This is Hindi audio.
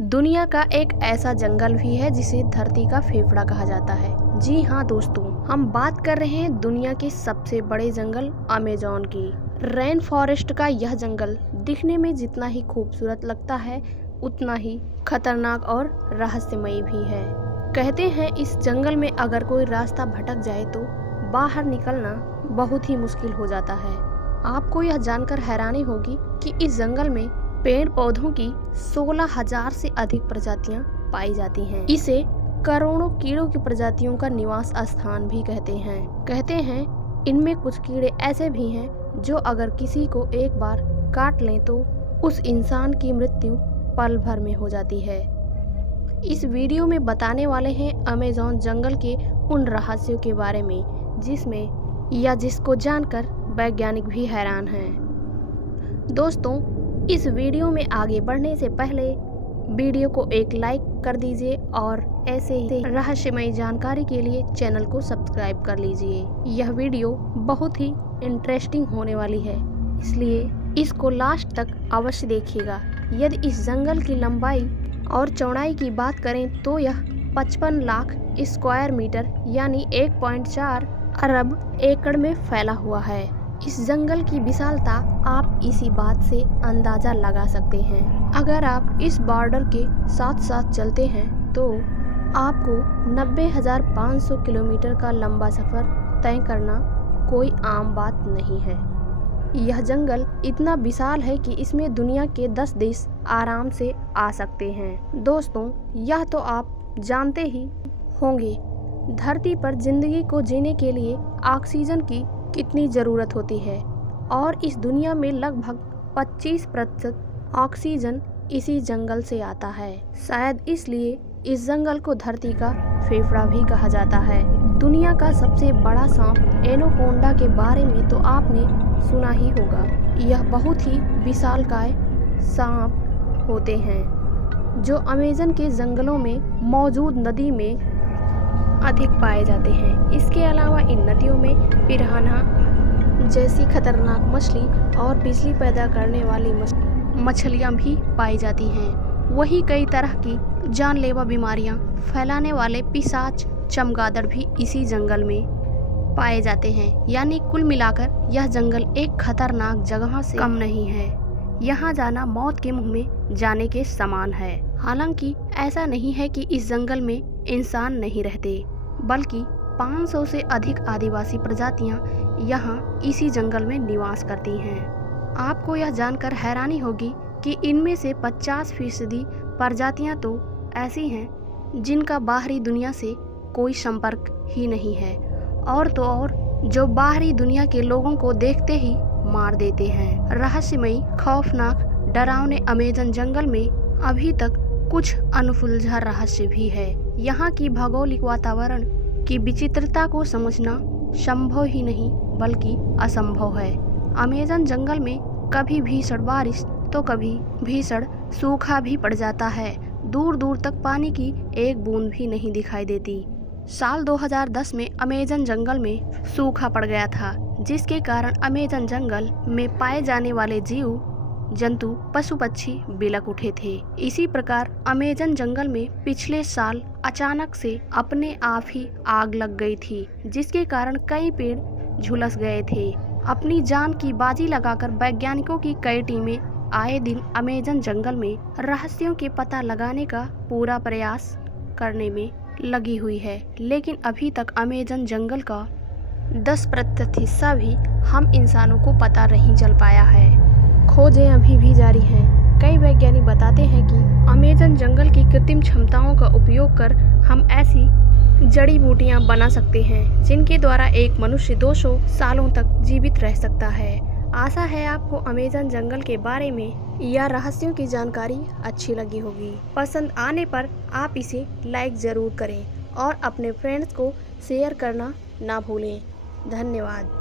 दुनिया का एक ऐसा जंगल भी है जिसे धरती का फेफड़ा कहा जाता है। जी हाँ दोस्तों, हम बात कर रहे हैं दुनिया के सबसे बड़े जंगल अमेज़न की। रेन फॉरेस्ट का यह जंगल दिखने में जितना ही खूबसूरत लगता है उतना ही खतरनाक और रहस्यमयी भी है। कहते हैं इस जंगल में अगर कोई रास्ता भटक जाए तो बाहर निकलना बहुत ही मुश्किल हो जाता है। आपको यह जानकर हैरानी होगी कि इस जंगल में पेड़ पौधों की 16,000 से अधिक प्रजातियां पाई जाती हैं। इसे करोड़ों कीड़ों की प्रजातियों का निवास स्थान भी कहते हैं इनमें कुछ कीड़े ऐसे भी हैं जो अगर किसी को एक बार काट लें तो उस इंसान की मृत्यु पल भर में हो जाती है। इस वीडियो में बताने वाले हैं अमेज़न जंगल के उन रहस्यों के बारे में जिसको जानकर वैज्ञानिक भी हैरान हैं। दोस्तों, इस वीडियो में आगे बढ़ने से पहले वीडियो को एक लाइक कर दीजिए और ऐसे ही रहस्यमय जानकारी के लिए चैनल को सब्सक्राइब कर लीजिए। यह वीडियो बहुत ही इंटरेस्टिंग होने वाली है, इसलिए इसको लास्ट तक अवश्य देखिएगा। यदि इस जंगल की लंबाई और चौड़ाई की बात करें तो यह 55 लाख स्क्वायर मीटर यानी 1.4 अरब एकड़ में फैला हुआ है। इस जंगल की विशालता आप इसी बात से अंदाजा लगा सकते हैं। अगर आप इस बॉर्डर के साथ साथ चलते हैं तो आपको 90,500 किलोमीटर का लंबा सफ़र तय करना कोई आम बात नहीं है। यह जंगल इतना विशाल है कि इसमें दुनिया के 10 देश आराम से आ सकते हैं। दोस्तों, यह तो आप जानते ही होंगे धरती पर जिंदगी को जीने के लिए ऑक्सीजन की कितनी ज़रूरत होती है और इस दुनिया में लगभग 25% ऑक्सीजन इसी जंगल से आता है। शायद इसलिए इस जंगल को धरती का फेफड़ा भी कहा जाता है। दुनिया का सबसे बड़ा सांप एनाकोंडा के बारे में तो आपने सुना ही होगा। यह बहुत ही विशालकाय सांप होते हैं जो अमेज़न के जंगलों में मौजूद नदी में अधिक पाए जाते हैं। इसके अलावा इन नदियों में पिरान्हा जैसी खतरनाक मछली और बिजली पैदा करने वाली मछलियाँ भी पाई जाती हैं। वहीं कई तरह की जानलेवा बीमारियाँ फैलाने वाले पिशाच चमगादड़ भी इसी जंगल में पाए जाते हैं। यानी कुल मिलाकर यह जंगल एक खतरनाक जगह से कम नहीं है। यहाँ जाना मौत के मुंह में जाने के समान है। हालांकि ऐसा नहीं है कि इस जंगल में इंसान नहीं रहते, बल्कि 500 से अधिक आदिवासी प्रजातियां यहाँ इसी जंगल में निवास करती हैं। आपको यह जानकर हैरानी होगी कि इनमें से 50% प्रजातियां तो ऐसी हैं जिनका बाहरी दुनिया से कोई संपर्क ही नहीं है, और तो और जो बाहरी दुनिया के लोगों को देखते ही मार देते हैं। रहस्यमयी, खौफनाक, डरावने अमेज़न जंगल में अभी तक कुछ अनसुलझा रहस्य भी है। यहाँ की भौगोलिक वातावरण की विचित्रता को समझना संभव ही नहीं बल्कि असंभव है। अमेज़न जंगल में कभी भीषण बारिश तो कभी भीषण सूखा भी पड़ जाता है। दूर दूर तक पानी की एक बूंद भी नहीं दिखाई देती। साल 2010 में अमेज़न जंगल में सूखा पड़ गया था, जिसके कारण अमेज़न जंगल में पाए जाने वाले जीव जंतु, पशु पक्षी बिलक उठे थे। इसी प्रकार अमेज़न जंगल में पिछले साल अचानक से अपने आप ही आग लग गई थी, जिसके कारण कई पेड़ झुलस गए थे। अपनी जान की बाजी लगाकर वैज्ञानिकों की कई टीमें आए दिन अमेज़न जंगल में रहस्यों के पता लगाने का पूरा प्रयास करने में लगी हुई है, लेकिन अभी तक अमेज़न जंगल का 10% हिस्सा भी हम इंसानों को पता नहीं चल पाया है। खोजें अभी भी जारी हैं। कई वैज्ञानिक बताते हैं कि अमेज़न जंगल की कृत्रिम क्षमताओं का उपयोग कर हम ऐसी जड़ी बूटियां बना सकते हैं जिनके द्वारा एक मनुष्य 200 सालों तक जीवित रह सकता है। आशा है आपको अमेज़न जंगल के बारे में या रहस्यों की जानकारी अच्छी लगी होगी। पसंद आने पर आप इसे लाइक ज़रूर करें और अपने फ्रेंड्स को शेयर करना ना भूलें। धन्यवाद।